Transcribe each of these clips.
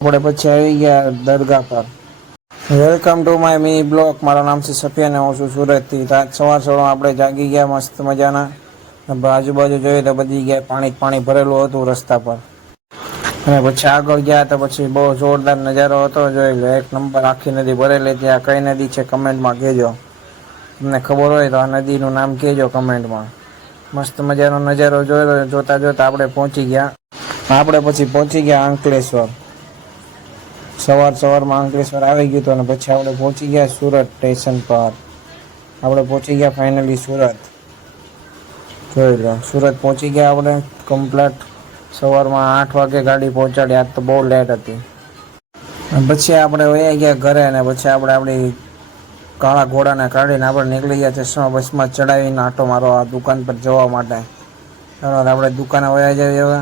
આપણે પછી આવી ગયા દરગાહ પર. Welcome to my me block. મારું નામ છે સફિયા ને હું છું સુરતથી. તો આજ સવાર આપણે જાગી ગયા મસ્ત મજાના. આજુબાજુ જોઈએ તો બધી ગયા પાણી ભરેલું હતું રસ્તા પર. અને પછી આગળ ગયા તો પછી બહુ જોરદાર નજારો હતો. જોઈ લો, એક નંબર આખી નદી ભરેલી. ત્યાં કઈ નદી છે કમેન્ટમાં કહેજો. તમને ખબર હોય તો આ નદીનું નામ કહેજો કમેન્ટમાં. મસ્ત મજાનો નજારો જોતા આપણે પહોંચી ગયા. આપણે પછી પહોંચી ગયા અંકલેશ્વર. સવારમાં અંકલેશ્વર આવી ગયું હતું અને પછી આપણે પહોંચી ગયા સુરત સ્ટેશન પર. આપણે પહોંચી ગયા ફાઇનલી સુરત. જોઈ લો, સુરત પહોંચી ગયા આપણે કમ્પ્લેટ. સવારમાં 8 વાગે ગાડી પહોંચાડી. આજ તો બહુ લેટ હતી. પછી આપણે વયા ગયા ઘરે અને પછી આપણે આપણી કાળા ઘોડાને કાઢીને આપણે નીકળી ગયા ચશ્મા બસમાં ચડાવીને આટો મારવા દુકાન પર જવા માટે. આપણે દુકાને વયા જઈએ હવે.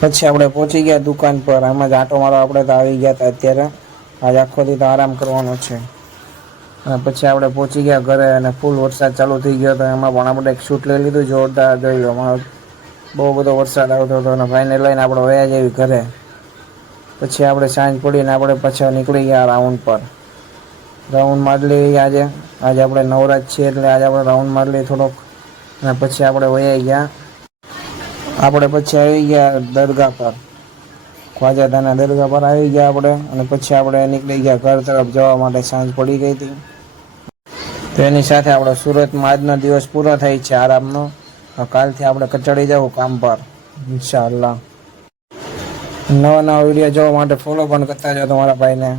પછી આપણે પહોંચી ગયા દુકાન પર. આમાં જ આટો મારવા આપણે તો આવી ગયા હતા. અત્યારે આજ આખો દી તો આરામ કરવાનો છે. અને પછી આપણે પહોંચી ગયા ઘરે અને ફૂલ વરસાદ ચાલુ થઈ ગયો હતો. એમાં પણ આપણે એક શૂટ લઈ લીધું જોરદાર. જોઈ લો, બહુ બધો વરસાદ આવતો હતો અને ફાઇનલ લઈને આપણે વયા જઈએ ઘરે. પછી આપણે સાંજ પડીને આપણે પાછા નીકળી ગયા રાઉન્ડ પર. રાઉન્ડ મારી લઈએ. આજે આપણે નવરાજ છીએ એટલે આજે આપણે રાઉન્ડ મારી લઈએ થોડોક. અને પછી આપણે વયા ગયા. આપણે પછી આવી ગયા દરગાહ પર. ખ્વાજાદાના દરગાહ પર આવી ગયા આપણે. અને પછી આપણે નીકળી ગયા ઘર તરફ જવા માટે. સાંજ પડી ગઈ હતી. તો એની સાથે આપણે સુરતમાં આજનો દિવસ પૂરો થાય છે આરામનો. કાલથી આપણે કચડી જવું કામ પર ઇન્શાઅલ્લાહ. નવા વિડીયો જોવા માટે ફોલો પણ કરતા જાઓ તમારા ભાઈને.